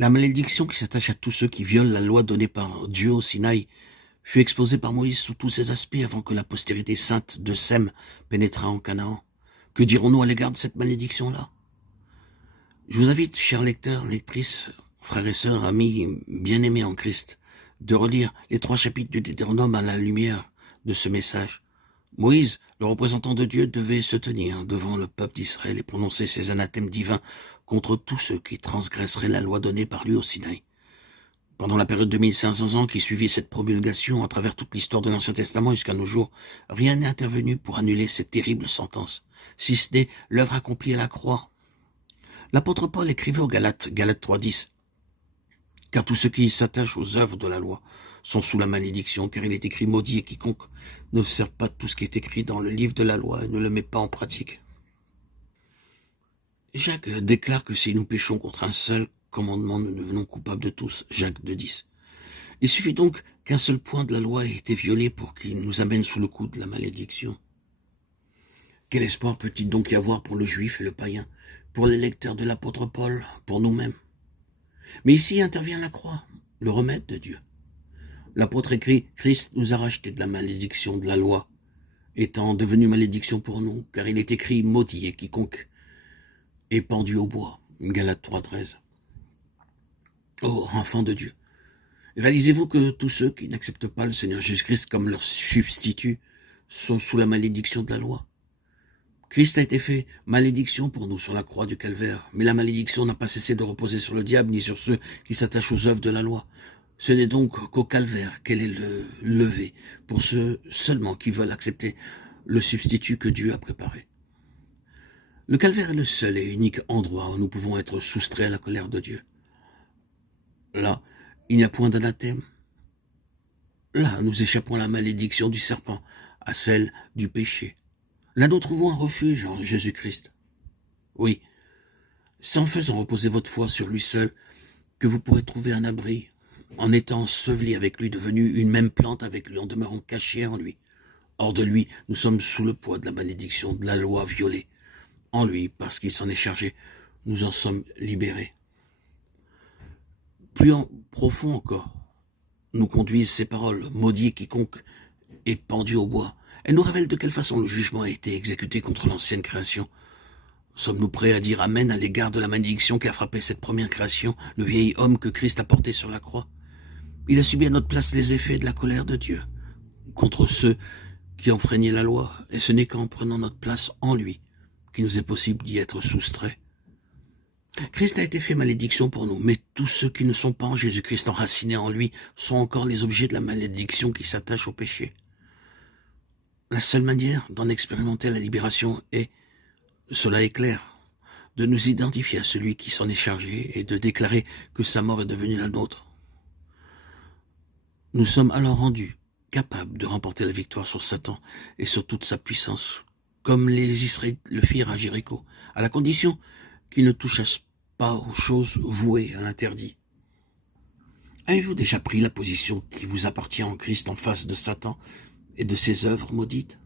La malédiction qui s'attache à tous ceux qui violent la loi donnée par Dieu au Sinaï fut exposée par Moïse sous tous ses aspects avant que la postérité sainte de Sem pénétrât en Canaan. Que dirons-nous à l'égard de cette malédiction-là? Je vous invite, chers lecteurs, lectrices, frères et sœurs, amis, bien-aimés en Christ, de relire les 3 chapitres du Deutéronome à la lumière de ce message. Moïse, le représentant de Dieu, devait se tenir devant le peuple d'Israël et prononcer ses anathèmes divins contre tous ceux qui transgresseraient la loi donnée par lui au Sinaï. Pendant la période de 1500 ans qui suivit cette promulgation à travers toute l'histoire de l'Ancien Testament jusqu'à nos jours, rien n'est intervenu pour annuler cette terrible sentence, si ce n'est l'œuvre accomplie à la croix. L'apôtre Paul écrivait aux Galates, Galates 3,10, « Car tous ceux qui s'attachent aux œuvres de la loi sont sous la malédiction, car il est écrit maudit et quiconque n'observe pas tout ce qui est écrit dans le livre de la loi et ne le met pas en pratique. » Jacques déclare que si nous péchons contre un seul commandement, nous devenons coupables de tous, Jacques 2,10. Il suffit donc qu'un seul point de la loi ait été violé pour qu'il nous amène sous le coup de la malédiction. Quel espoir peut-il donc y avoir pour le juif et le païen, pour les lecteurs de l'apôtre Paul, pour nous-mêmes? Mais ici intervient la croix, le remède de Dieu. L'apôtre écrit, « Christ nous a rachetés de la malédiction de la loi, étant devenu malédiction pour nous, car il est écrit, maudit et quiconque est pendu au bois. » Galates 3,13. Oh, enfants de Dieu, réalisez-vous que tous ceux qui n'acceptent pas le Seigneur Jésus-Christ comme leur substitut sont sous la malédiction de la loi? Christ a été fait malédiction pour nous sur la croix du calvaire, mais la malédiction n'a pas cessé de reposer sur le diable ni sur ceux qui s'attachent aux œuvres de la loi. Ce n'est donc qu'au calvaire qu'elle est levée, pour ceux seulement qui veulent accepter le substitut que Dieu a préparé. Le calvaire est le seul et unique endroit où nous pouvons être soustraits à la colère de Dieu. Là, il n'y a point d'anathème. Là, nous échappons à la malédiction du serpent, à celle du péché. Là, nous trouvons un refuge en Jésus-Christ. Oui, c'est en faisant reposer votre foi sur lui seul que vous pourrez trouver un abri, en étant enseveli avec lui, devenu une même plante avec lui, en demeurant caché en lui. Hors de lui, nous sommes sous le poids de la malédiction, de la loi violée. En lui, parce qu'il s'en est chargé, nous en sommes libérés. Plus profond encore, nous conduisent ces paroles, « Maudit quiconque est pendu au bois ». Elles nous révèlent de quelle façon le jugement a été exécuté contre l'ancienne création. Sommes-nous prêts à dire Amen à l'égard de la malédiction qui a frappé cette première création, le vieil homme que Christ a porté sur la croix? Il a subi à notre place les effets de la colère de Dieu contre ceux qui enfreignaient la loi, et ce n'est qu'en prenant notre place en lui qu'il nous est possible d'y être soustraits. Christ a été fait malédiction pour nous, mais tous ceux qui ne sont pas en Jésus-Christ enracinés en lui sont encore les objets de la malédiction qui s'attache au péché. La seule manière d'en expérimenter la libération est, cela est clair, de nous identifier à celui qui s'en est chargé et de déclarer que sa mort est devenue la nôtre. Nous sommes alors rendus capables de remporter la victoire sur Satan et sur toute sa puissance, comme les Israélites le firent à Jéricho, à la condition qu'ils ne touchassent pas aux choses vouées à l'interdit. Avez-vous déjà pris la position qui vous appartient en Christ en face de Satan et de ses œuvres maudites?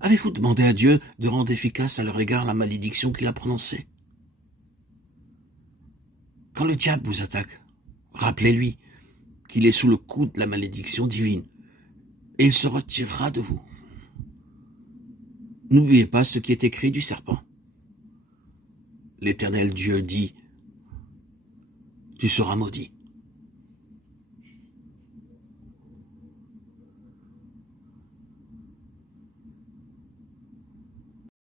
Avez-vous demandé à Dieu de rendre efficace à leur égard la malédiction qu'il a prononcée? Quand le diable vous attaque, rappelez-lui qu'il est sous le coup de la malédiction divine et il se retirera de vous. N'oubliez pas ce qui est écrit du serpent. L'Éternel Dieu dit, « Tu seras maudit.